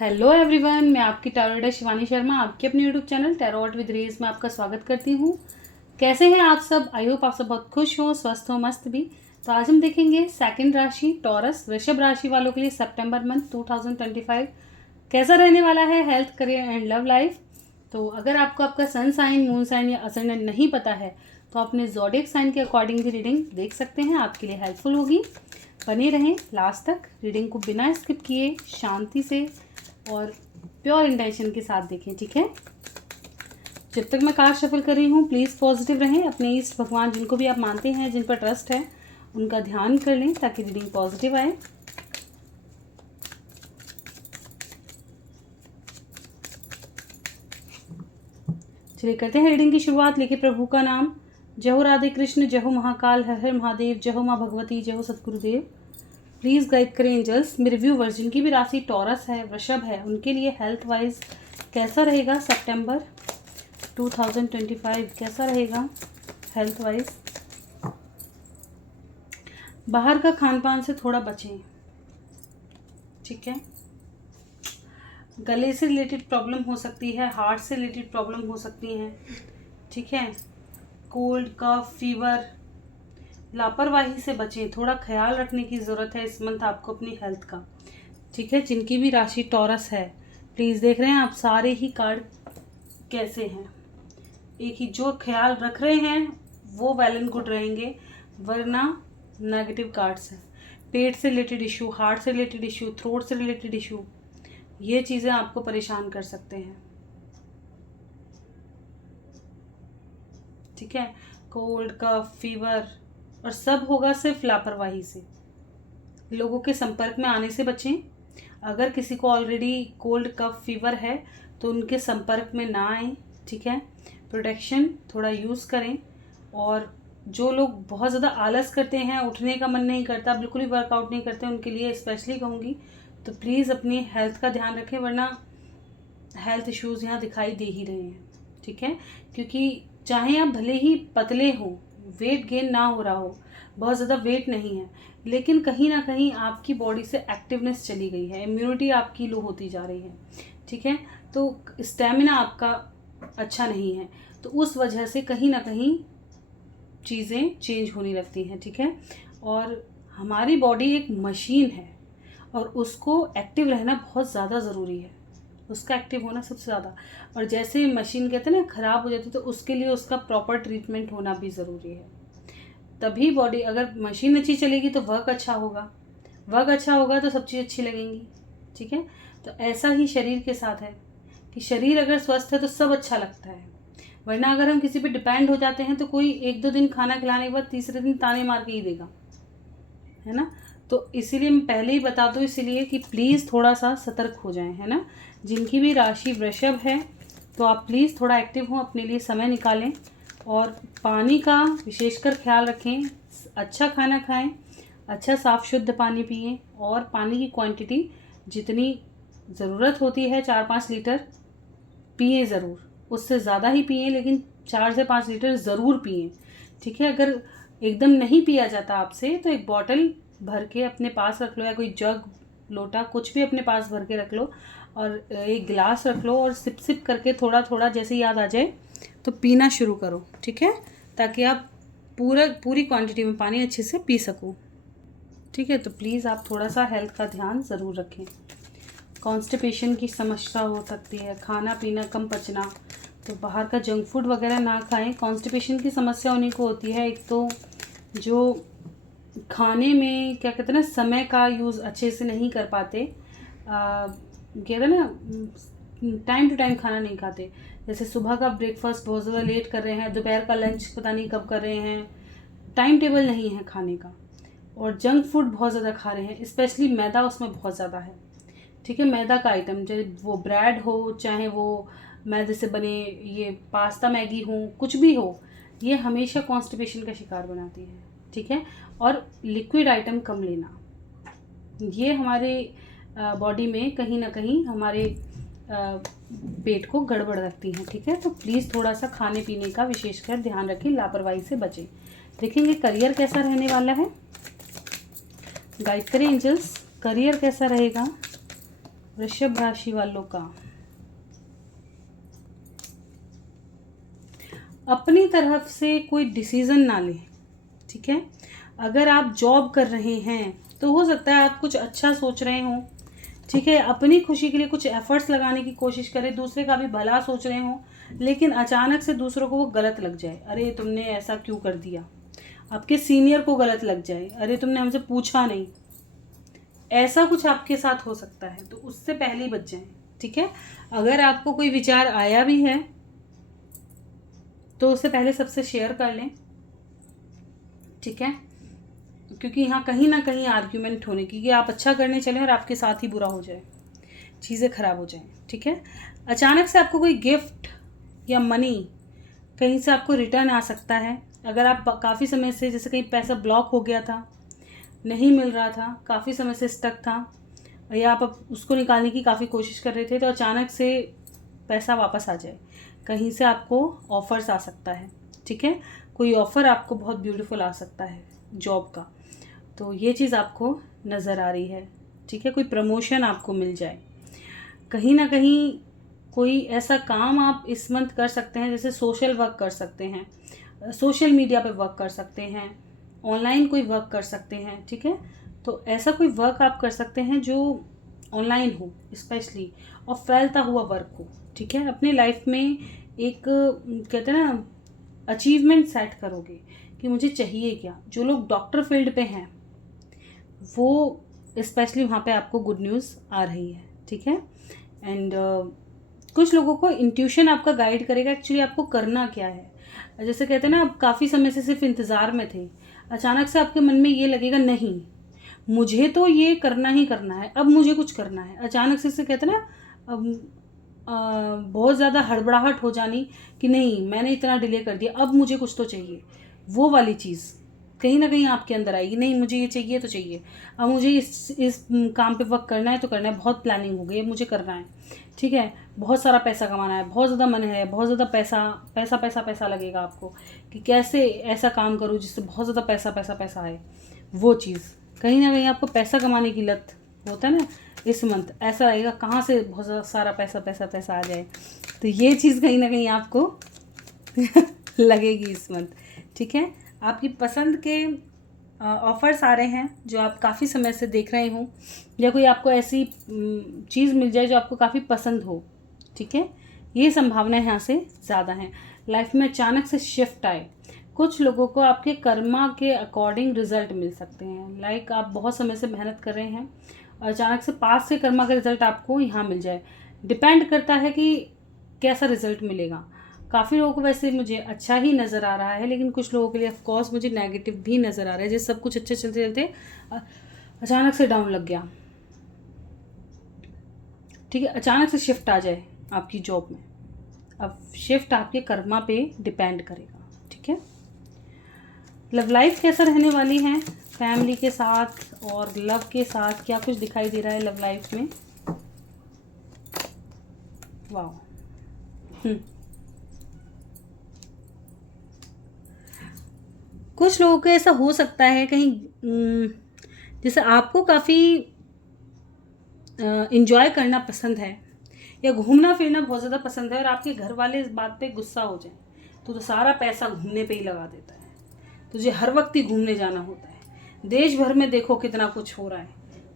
Hello everyone, मैं आपकी tarot reader Shivani Sharma आपके अपने यूट्यूब चैनल टैरोट विद रेज में आपका स्वागत करती हूँ। कैसे हैं आप सब? आई होप आप सब बहुत खुश हो, स्वस्थ हो, मस्त भी। तो आज हम देखेंगे सेकंड राशि टॉरस वृषभ राशि वालों के लिए सितंबर मंथ 2025 कैसा रहने वाला है, health, career and love life. तो अगर आपको आपका सन साइन, मून साइन या असेंडेंट नहीं पता है तो अपने ज़ोडिएक साइन के अकॉर्डिंग भी रीडिंग देख सकते हैं, आपके लिए हेल्पफुल होगी। बने रहें लास्ट तक, रीडिंग को बिना स्किप किए शांति से और प्योर इंटेंशन के साथ देखें, ठीक है। जब तक मैं कार्ड शफल कर रही हूँ प्लीज़ पॉजिटिव रहें, अपने इस भगवान जिनको भी आप मानते हैं, जिन पर ट्रस्ट है, उनका ध्यान कर लें ताकि रीडिंग पॉजिटिव आए। चलिए करते हैं रीडिंग की शुरुआत। लेके प्रभु का नाम। जय हो राधे कृष्ण, जय हो महाकाल, हर हर महादेव, जय हो माँ भगवती, जय हो सतगुरुदेव। प्लीज़ गाइड करें एंजल्स। मेरे व्यूवर्स जिनकी भी राशि टॉरस है, वृषभ है, उनके लिए हेल्थ वाइज कैसा रहेगा सितंबर 2025, कैसा रहेगा हेल्थ वाइज। बाहर का खान पान से थोड़ा बचें, ठीक है। गले से रिलेटेड प्रॉब्लम हो सकती है, हार्ट से रिलेटेड प्रॉब्लम हो सकती हैं, ठीक है। कोल्ड, कफ, फीवर, लापरवाही से बचें, थोड़ा ख्याल रखने की ज़रूरत है इस मंथ आपको अपनी हेल्थ का, ठीक है। जिनकी भी राशि टॉरस है प्लीज़ देख रहे हैं आप सारे ही कार्ड कैसे हैं। एक ही जो ख्याल रख रहे हैं वो वेल एंड गुड रहेंगे, वरना नेगेटिव कार्ड्स हैं। पेट से रिलेटेड इशू, हार्ट से रिलेटेड इशू, थ्रोट से रिलेटेड इशू, ये चीज़ें आपको परेशान कर सकते हैं, ठीक है। कोल्ड, कफ, फीवर और सब होगा सिर्फ लापरवाही से। लोगों के संपर्क में आने से बचें। अगर किसी को ऑलरेडी कोल्ड, कफ, फीवर है तो उनके संपर्क में ना आए, ठीक है। प्रोटेक्शन थोड़ा यूज़ करें। और जो लोग बहुत ज़्यादा आलस करते हैं, उठने का मन नहीं करता, बिल्कुल भी वर्कआउट नहीं करते, उनके लिए स्पेशली कहूँगी तो प्लीज़ अपनी हेल्थ का ध्यान रखें, वरना हेल्थ इश्यूज़ यहाँ दिखाई दे ही रहे हैं, ठीक है। क्योंकि चाहे आप भले ही पतले हो, वेट गेन ना हो रहा हो, बहुत ज़्यादा वेट नहीं है, लेकिन कहीं ना कहीं आपकी बॉडी से एक्टिवनेस चली गई है, इम्यूनिटी आपकी लो होती जा रही है, ठीक है। तो स्टेमिना आपका अच्छा नहीं है, तो उस वजह से कहीं ना कहीं चीज़ें चेंज होने लगती हैं, ठीक है। और हमारी बॉडी एक मशीन है और उसको एक्टिव रहना बहुत ज़्यादा ज़रूरी है, उसका एक्टिव होना सबसे ज़्यादा। और जैसे मशीन कहते हैं ना ख़राब हो जाती है, तो उसके लिए उसका प्रॉपर ट्रीटमेंट होना भी ज़रूरी है, तभी बॉडी, अगर मशीन अच्छी चलेगी तो वर्क अच्छा होगा, वर्क अच्छा होगा तो सब चीज़ अच्छी लगेंगी, ठीक है। तो ऐसा ही शरीर के साथ है कि शरीर अगर स्वस्थ है तो सब अच्छा लगता है, वरना अगर हम किसी पे डिपेंड हो जाते हैं तो कोई एक दो दिन खाना खिलाने के बाद तीसरे दिन ताने मार के ही देगा, है ना। तो इसीलिए मैं पहले ही बता दूँ, इसीलिए कि प्लीज़ थोड़ा सा सतर्क हो जाएं, है ना। जिनकी भी राशि वृषभ है तो आप प्लीज़ थोड़ा एक्टिव हों, अपने लिए समय निकालें और पानी का विशेषकर ख्याल रखें। अच्छा खाना खाएं, अच्छा साफ़ शुद्ध पानी पिएं और पानी की क्वांटिटी जितनी ज़रूरत होती है 4-5 लीटर पिए ज़रूर, उससे ज़्यादा ही पिए, लेकिन 4 से 5 लीटर ज़रूर पिए, ठीक है। अगर एकदम नहीं पिया जाता आपसे तो एक बॉटल भर के अपने पास रख लो, या कोई जग, लोटा, कुछ भी अपने पास भर के रख लो और एक गिलास रख लो और सिप सिप करके थोड़ा थोड़ा जैसे याद आ जाए तो पीना शुरू करो, ठीक है, ताकि आप पूरी क्वांटिटी में पानी अच्छे से पी सको, ठीक है। तो प्लीज़ आप थोड़ा सा हेल्थ का ध्यान ज़रूर रखें। कॉन्स्टिपेशन की समस्या हो सकती है, खाना पीना कम पचना, तो बाहर का जंक फूड वगैरह ना खाएं। कॉन्स्टिपेशन की समस्या उन्हीं को होती है, एक तो जो खाने में क्या कहते हैं ना, समय का यूज़ अच्छे से नहीं कर पाते, कहते हैं ना टाइम टू टाइम खाना नहीं खाते। जैसे सुबह का ब्रेकफास्ट बहुत ज़्यादा लेट कर रहे हैं, दोपहर का लंच पता नहीं कब कर रहे हैं, टाइम टेबल नहीं है खाने का, और जंक फूड बहुत ज़्यादा खा रहे हैं, स्पेशली मैदा उसमें बहुत ज़्यादा है, ठीक है। मैदा का आइटम, चाहे वो ब्रेड हो, चाहे वो मैदे से बने ये पास्ता मैगी हो, कुछ भी हो, ये हमेशा कॉन्स्टिपेशन का शिकार बनाती है, ठीक है। और लिक्विड आइटम कम लेना, ये हमारे बॉडी में कहीं ना कहीं हमारे पेट को गड़बड़ रखती हैं, ठीक है। तो प्लीज़ थोड़ा सा खाने पीने का विशेषकर ध्यान रखें, लापरवाही से बचें। देखेंगे करियर कैसा रहने वाला है, गाइड करें एंजल्स, करियर कैसा रहेगा वृषभ राशि वालों का अपनी तरफ से कोई डिसीजन ना लें, ठीक है। अगर आप जॉब कर रहे हैं तो हो सकता है आप कुछ अच्छा सोच रहे हो, ठीक है, अपनी खुशी के लिए कुछ एफर्ट्स लगाने की कोशिश करें, दूसरे का भी भला सोच रहे हो, लेकिन अचानक से दूसरों को वो गलत लग जाए, अरे तुमने ऐसा क्यों कर दिया, आपके सीनियर को गलत लग जाए, अरे तुमने हमसे पूछा नहीं, ऐसा कुछ आपके साथ हो सकता है, तो उससे पहले ही बच जाएं, ठीक है। अगर आपको कोई विचार आया भी है तो उससे पहले सबसे शेयर कर लें, ठीक है, क्योंकि यहाँ कहीं ना कहीं आर्ग्यूमेंट होने की, कि आप अच्छा करने चले और आपके साथ ही बुरा हो जाए, चीज़ें खराब हो जाएं, ठीक है। अचानक से आपको कोई गिफ्ट या मनी कहीं से आपको रिटर्न आ सकता है। अगर आप काफ़ी समय से, जैसे कहीं पैसा ब्लॉक हो गया था, नहीं मिल रहा था, काफ़ी समय से स्टक था, या आप उसको निकालने की काफ़ी कोशिश कर रहे थे, तो अचानक से पैसा वापस आ जाए, कहीं से आपको ऑफर्स आ सकता है, ठीक है। कोई ऑफ़र आपको बहुत ब्यूटीफुल आ सकता है जॉब का, तो ये चीज़ आपको नज़र आ रही है, ठीक है। कोई प्रमोशन आपको मिल जाए, कहीं ना कहीं कोई ऐसा काम आप इस मंथ कर सकते हैं, जैसे सोशल वर्क कर सकते हैं, सोशल मीडिया पे वर्क कर सकते हैं, ऑनलाइन कोई वर्क कर सकते हैं, ठीक है। तो ऐसा कोई वर्क आप कर सकते हैं जो ऑनलाइन हो स्पेशली, और फैलता हुआ वर्क हो, ठीक है। अपने लाइफ में एक कहते हैं ना अचीवमेंट सेट करोगे कि मुझे चाहिए क्या। जो लोग डॉक्टर फील्ड पे हैं वो स्पेशली वहाँ पे आपको गुड न्यूज़ आ रही है, ठीक है। एंड कुछ लोगों को इंट्यूशन आपका गाइड करेगा एक्चुअली आपको करना क्या है। जैसे कहते हैं ना, आप काफ़ी समय से सिर्फ इंतज़ार में थे, अचानक से आपके मन में ये लगेगा नहीं मुझे तो ये करना ही करना है, अब मुझे कुछ करना है। अचानक से कहते हैं ना बहुत ज़्यादा हड़बड़ाहट हो जानी कि नहीं मैंने इतना डिले कर दिया, अब मुझे कुछ तो चाहिए, वो वाली चीज़ कहीं ना कहीं आपके अंदर आएगी, नहीं मुझे ये चाहिए तो चाहिए, अब मुझे इस काम पे वर्क करना है तो करना है, बहुत प्लानिंग हो गई है, मुझे करना है, ठीक है। बहुत सारा पैसा कमाना है, बहुत ज़्यादा मन है, बहुत ज़्यादा पैसा पैसा पैसा पैसा लगेगा आपको कि कैसे ऐसा काम करूँ जिससे बहुत ज़्यादा पैसा पैसा पैसा आए। वो चीज़ कहीं ना कहीं आपको पैसा कमाने की लत होता है ना, इस मंथ ऐसा लगेगा कहाँ से बहुत सारा पैसा पैसा पैसा आ जाए, तो ये चीज़ कहीं ना कहीं आपको लगेगी इस मंथ, ठीक है। आपकी पसंद के ऑफ़र्स आ रहे हैं जो आप काफ़ी समय से देख रहे हो, या कोई आपको ऐसी चीज़ मिल जाए जो आपको काफ़ी पसंद हो, ठीक है। ये संभावनाएं यहाँ से ज़्यादा हैं। लाइफ में अचानक से शिफ्ट आए, कुछ लोगों को आपके कर्मा के अकॉर्डिंग रिजल्ट मिल सकते हैं। लाइक आप बहुत समय से मेहनत कर रहे हैं और अचानक से पास के कर्मा का रिजल्ट आपको यहाँ मिल जाए। डिपेंड करता है कि कैसा रिजल्ट मिलेगा। काफ़ी लोगों को वैसे मुझे अच्छा ही नज़र आ रहा है, लेकिन कुछ लोगों के लिए ऑफ कोर्स मुझे नेगेटिव भी नज़र आ रहा है, जैसे सब कुछ अच्छे चलते चलते अचानक से डाउन लग गया, ठीक है। अचानक से शिफ्ट आ जाए आपकी जॉब में, अब शिफ्ट आपके कर्मा पे डिपेंड करेगा, ठीक है। लव लाइफ कैसा रहने वाली है, फैमिली के साथ और लव के साथ क्या कुछ दिखाई दे रहा है लव लाइफ में। वाह, कुछ लोगों को ऐसा हो सकता है कहीं जैसे आपको काफ़ी इंजॉय करना पसंद है या घूमना फिरना बहुत ज़्यादा पसंद है, और आपके घर वाले इस बात पे गुस्सा हो जाए तो सारा पैसा घूमने पे ही लगा देता है, तुझे हर वक्त ही घूमने जाना होता है, देश भर में देखो कितना कुछ हो रहा है,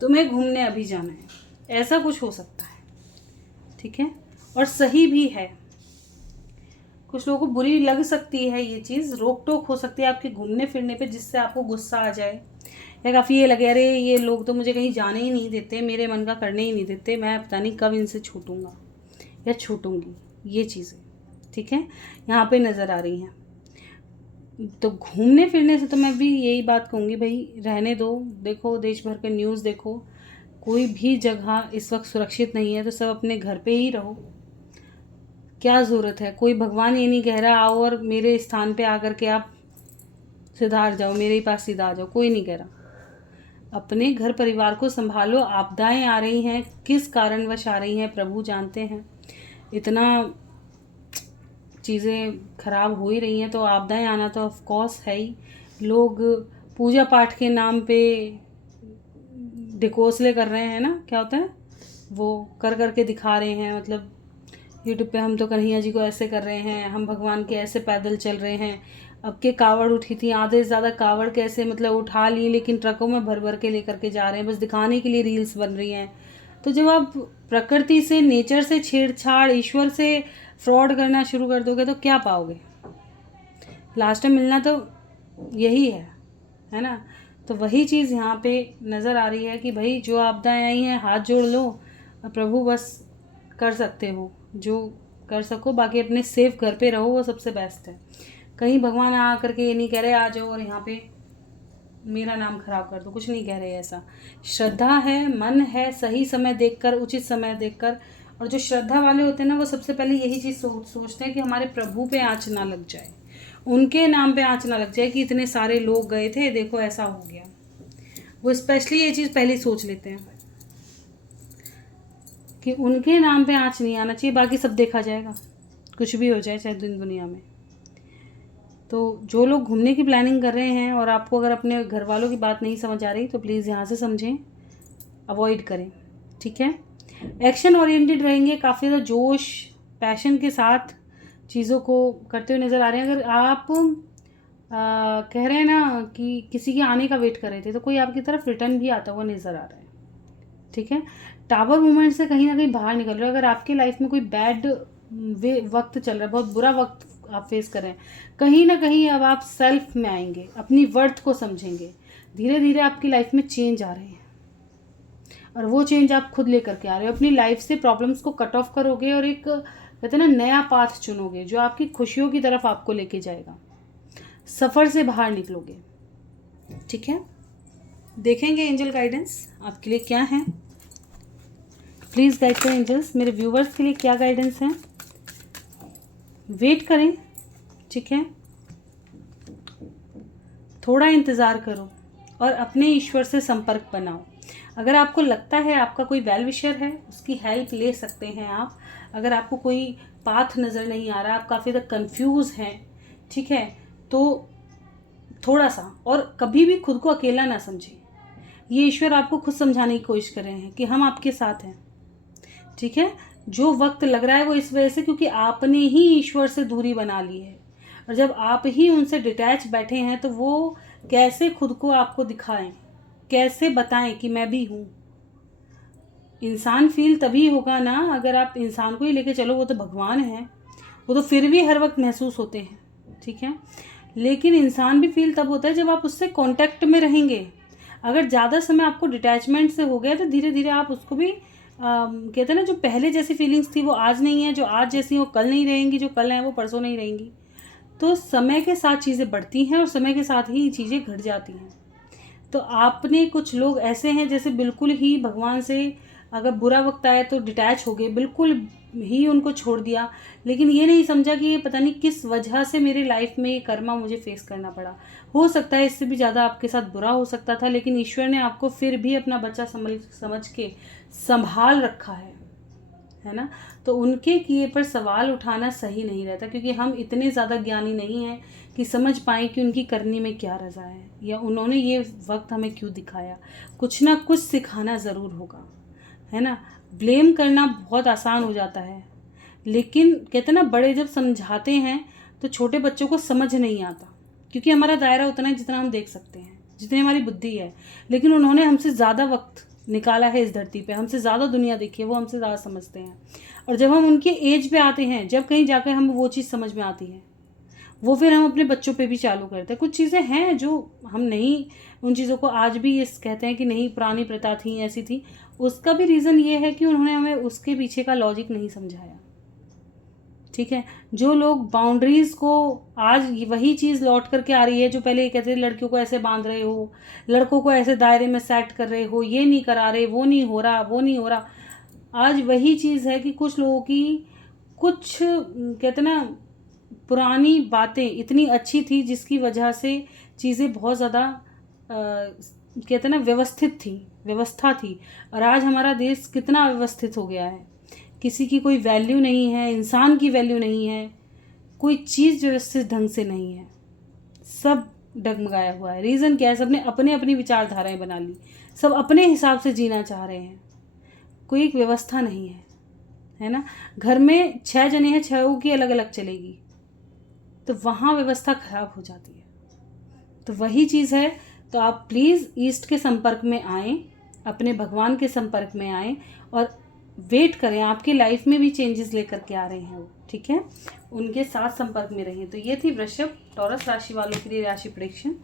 तुम्हें घूमने अभी जाना है, ऐसा कुछ हो सकता है, ठीक है। और सही भी है, कुछ लोगों को बुरी लग सकती है ये चीज़, रोक टोक हो सकती है आपके घूमने फिरने पे जिससे आपको गुस्सा आ जाए, या काफ़ी ये लगे अरे ये लोग तो मुझे कहीं जाने ही नहीं देते, मेरे मन का करने ही नहीं देते, मैं पता नहीं कब इनसे छूटूंगा या छूटूंगी, ये चीज़ें, ठीक है, यहाँ पे नज़र आ रही हैं। तो घूमने फिरने से तो मैं भी यही बात कहूँगी, भाई रहने दो, देखो देश भर के न्यूज़ देखो, कोई भी जगह इस वक्त सुरक्षित नहीं है, तो सब अपने घर पे ही रहो, क्या ज़रूरत है। कोई भगवान ये नहीं कह रहा आओ और मेरे स्थान पे आकर के आप सुधार जाओ, मेरे ही पास सीधा आ जाओ, कोई नहीं कह रहा। अपने घर परिवार को संभालो, आपदाएं आ रही हैं, किस कारणवश आ रही हैं प्रभु जानते हैं, इतना चीज़ें खराब हो ही रही हैं, तो आपदाएं आना तो ऑफ कोर्स है ही। लोग पूजा पाठ के नाम पे डिकोसले कर रहे हैं ना, क्या होता है वो कर कर के दिखा रहे हैं, मतलब यूट्यूब पे हम तो कन्हैया जी को ऐसे कर रहे हैं, हम भगवान के ऐसे पैदल चल रहे हैं। अब के कावड़ उठी थी, आधे से ज़्यादा कावड़ कैसे मतलब उठा ली, लेकिन ट्रकों में भर भर के लेकर के जा रहे हैं, बस दिखाने के लिए रील्स बन रही हैं। तो जब आप प्रकृति से, नेचर से छेड़छाड़, ईश्वर से फ्रॉड करना शुरू कर दोगे तो क्या पाओगे? लास्ट में मिलना तो यही है ना? तो वही चीज़ यहाँ पे नज़र आ रही है कि भाई जो आपदाएं आई हैं हाथ जोड़ लो, और प्रभु बस कर सकते हो जो कर सको, बाकी अपने सेफ घर पे रहो, वो सबसे बेस्ट है। कहीं भगवान आ करके ये नहीं कह रहे आ जाओ और यहाँ पे मेरा नाम खराब कर दो, कुछ नहीं कह रहे ऐसा। श्रद्धा है, मन है, सही समय देखकर, उचित समय देखकर। और जो श्रद्धा वाले होते हैं ना, वो सबसे पहले यही चीज़ सोचते हैं कि हमारे प्रभु पे आँच ना लग जाए, उनके नाम पे आँच ना लग जाए कि इतने सारे लोग गए थे, देखो ऐसा हो गया। वो स्पेशली ये चीज़ पहले सोच लेते हैं कि उनके नाम पे आँच नहीं आना चाहिए, बाकी सब देखा जाएगा, कुछ भी हो जाए चाहे दुनिया में। तो जो लोग घूमने की प्लानिंग कर रहे हैं और आपको अगर अपने घर वालों की बात नहीं समझ आ रही तो प्लीज़ यहाँ से समझें, अवॉइड करें, ठीक है। एक्शन ओरिएंटेड रहेंगे, काफ़ी ज़्यादा जोश पैशन के साथ चीज़ों को करते हुए नज़र आ रहे हैं। अगर आप कह रहे हैं ना कि किसी के आने का वेट कर रहे थे, तो कोई आपकी तरफ रिटर्न भी आता हुआ नज़र आ रहा है, ठीक है। टावर मूवमेंट से कहीं ना कहीं बाहर निकल रहे हो। अगर आपके लाइफ में कोई बैड वक्त चल रहा है, बहुत बुरा वक्त आप फेस कर रहे हैं, कहीं ना कहीं अब आप सेल्फ में आएंगे, अपनी वर्थ को समझेंगे। धीरे धीरे आपकी लाइफ में चेंज आ रहे हैं और वो चेंज आप खुद लेकर के आ रहे हो। अपनी लाइफ से प्रॉब्लम्स को कट ऑफ करोगे और एक कहते हैं ना नया पाथ चुनोगे जो आपकी खुशियों की तरफ आपको लेके जाएगा। सफ़र से बाहर निकलोगे, ठीक है। देखेंगे एंजल गाइडेंस आपके लिए क्या है। प्लीज़ गाइड करें एंजल्स, मेरे व्यूवर्स के लिए क्या गाइडेंस है। वेट करें, ठीक है, थोड़ा इंतज़ार करो और अपने ईश्वर से संपर्क बनाओ। अगर आपको लगता है आपका कोई वेल विशर है, उसकी हेल्प ले सकते हैं आप। अगर आपको कोई पाथ नज़र नहीं आ रहा, आप काफ़ी ज़्यादा कंफ्यूज हैं, ठीक है, तो थोड़ा सा, और कभी भी खुद को अकेला ना समझें। ये ईश्वर आपको खुद समझाने की कोशिश कर रहे हैं कि हम आपके साथ हैं, ठीक है। जो वक्त लग रहा है वो इस वजह से क्योंकि आपने ही ईश्वर से दूरी बना ली है, और जब आप ही उनसे डिटैच बैठे हैं तो वो कैसे खुद को आपको दिखाएं, कैसे बताएं कि मैं भी हूँ। इंसान फील तभी होगा ना अगर आप इंसान को ही लेके चलो, वो तो भगवान है, वो तो फिर भी हर वक्त महसूस होते हैं, ठीक है। लेकिन इंसान भी फील तब होता है जब आप उससे कांटेक्ट में रहेंगे। अगर ज़्यादा समय आपको डिटैचमेंट से हो गया तो धीरे धीरे आप उसको भी कहते हैं ना, जो पहले जैसी फीलिंग्स थी वो आज नहीं है, जो आज जैसी वो कल नहीं रहेंगी, जो कल है वो परसों नहीं रहेंगी। तो समय के साथ चीज़ें बढ़ती हैं और समय के साथ ही चीज़ें घट जाती हैं। तो आपने, कुछ लोग ऐसे हैं जैसे बिल्कुल ही भगवान से अगर बुरा वक्त आया तो डिटैच हो गए, बिल्कुल ही उनको छोड़ दिया, लेकिन ये नहीं समझा कि ये पता नहीं किस वजह से मेरे लाइफ में ये कर्मा मुझे फेस करना पड़ा। हो सकता है इससे भी ज़्यादा आपके साथ बुरा हो सकता था, लेकिन ईश्वर ने आपको फिर भी अपना बच्चा समझ के संभाल रखा है ना। तो उनके किए पर सवाल उठाना सही नहीं रहता, क्योंकि हम इतने ज़्यादा ज्ञानी नहीं हैं कि समझ पाएँ कि उनकी करनी में क्या रज़ा है, या उन्होंने ये वक्त हमें क्यों दिखाया। कुछ ना कुछ सिखाना ज़रूर होगा, है ना। ब्लेम करना बहुत आसान हो जाता है, लेकिन कहते ना बड़े जब समझाते हैं तो छोटे बच्चों को समझ नहीं आता, क्योंकि हमारा दायरा उतना है जितना हम देख सकते हैं, जितनी हमारी बुद्धि है। लेकिन उन्होंने हमसे ज़्यादा वक्त निकाला है इस धरती पे, हमसे ज़्यादा दुनिया देखी है, वो हमसे ज़्यादा समझते हैं। और जब हम उनके एज पे आते हैं, जब कहीं जाकर हम वो चीज़ समझ में आती है, वो फिर हम अपने बच्चों पे भी चालू करते हैं। कुछ चीज़ें हैं जो हम नहीं, उन चीज़ों को आज भी ये कहते हैं कि नहीं पुरानी प्रथा थी, ऐसी थी। उसका भी रीज़न ये है कि उन्होंने हमें उसके पीछे का लॉजिक नहीं समझाया, ठीक है। जो लोग बाउंड्रीज़ को, आज वही चीज़ लौट करके आ रही है जो पहले ये कहते थे लड़कियों को ऐसे बांध रहे हो, लड़कों को ऐसे दायरे में सेट कर रहे हो, ये नहीं करा रहे, वो नहीं हो रहा, वो नहीं हो रहा। आज वही चीज़ है कि कुछ लोगों की कुछ कहते ना पुरानी बातें इतनी अच्छी थी जिसकी वजह से चीज़ें बहुत ज़्यादा कहते ना व्यवस्थित थी, व्यवस्था थी। और आज हमारा देश कितना अव्यवस्थित हो गया है, किसी की कोई वैल्यू नहीं है, इंसान की वैल्यू नहीं है, कोई चीज़ व्यवस्थित ढंग से नहीं है, सब डगमगाया हुआ है। रीज़न क्या है? सबने अपने अपनी विचारधाराएं बना ली, सब अपने हिसाब से जीना चाह रहे हैं। कोई एक व्यवस्था नहीं है ना। घर में 6 जने हैं, 6 की अलग अलग चलेगी, तो वहाँ व्यवस्था खराब हो जाती है। तो वही चीज़ है, तो आप प्लीज़ ईस्ट के संपर्क में आएँ, अपने भगवान के संपर्क में आएँ और वेट करें, आपकी लाइफ में भी चेंजेस लेकर के आ रहे हैं वो, ठीक है। उनके साथ संपर्क में रहें। तो ये थी वृषभ टॉरस राशि वालों के लिए राशि प्रेडिक्शन।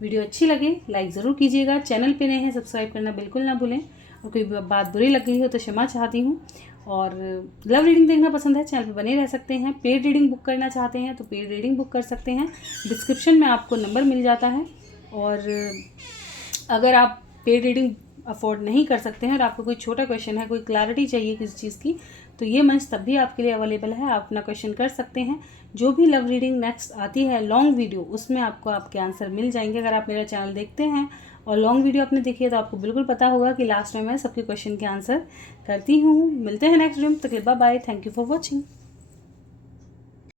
वीडियो अच्छी लगे लाइक ज़रूर कीजिएगा, चैनल पे नए हैं सब्सक्राइब करना बिल्कुल ना भूलें, और कोई बात बुरी लग गई हो तो क्षमा चाहती हूँ। और लव रीडिंग देखना पसंद है, चैनल पे बने रह सकते हैं। पेड रीडिंग बुक करना चाहते हैं तो पेड रीडिंग बुक कर सकते हैं, डिस्क्रिप्शन में आपको नंबर मिल जाता है। और अगर आप पेड रीडिंग अफोर्ड नहीं कर सकते हैं और आपको कोई छोटा क्वेश्चन है, कोई क्लैरिटी चाहिए किसी चीज़ की, तो ये मंच तब भी आपके लिए अवेलेबल है, आप अपना क्वेश्चन कर सकते हैं। जो भी लव रीडिंग नेक्स्ट आती है लॉन्ग वीडियो, उसमें आपको आपके आंसर मिल जाएंगे। अगर आप मेरा चैनल देखते हैं और लॉन्ग वीडियो आपने देखी है तो आपको बिल्कुल पता होगा कि लास्ट में मैं सबके क्वेश्चन के आंसर करती हूँ। मिलते हैं नेक्स्ट वीडियो में, तक bye bye, thank you for watching.